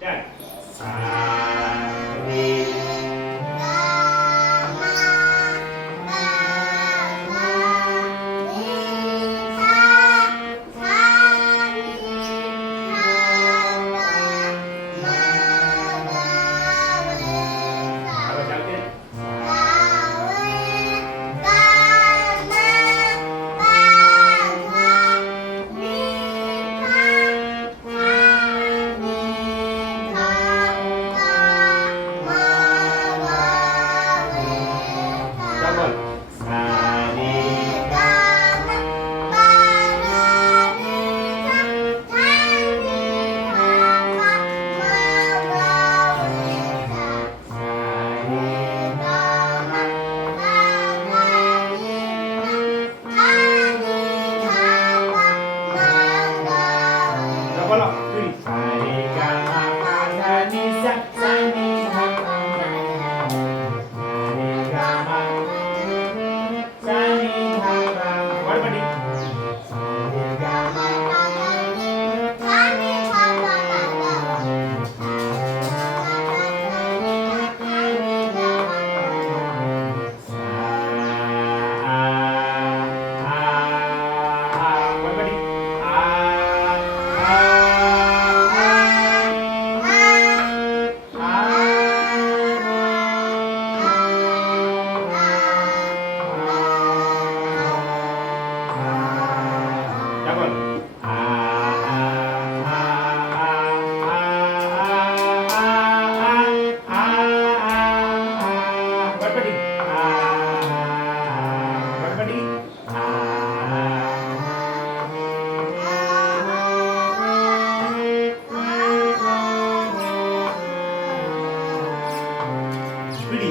Done. Sa, re, apa cantik? Double. Sa, re, double up. Three. Sa, re, ga, ma, pa, da, ni, sa, ni, ha, pa, da, sa, re, ga, ma, sa, ni, ha, pa. One buddy. Sa, re, ga, ma, one buddy. Double. One buddy. One buddy. Speedy.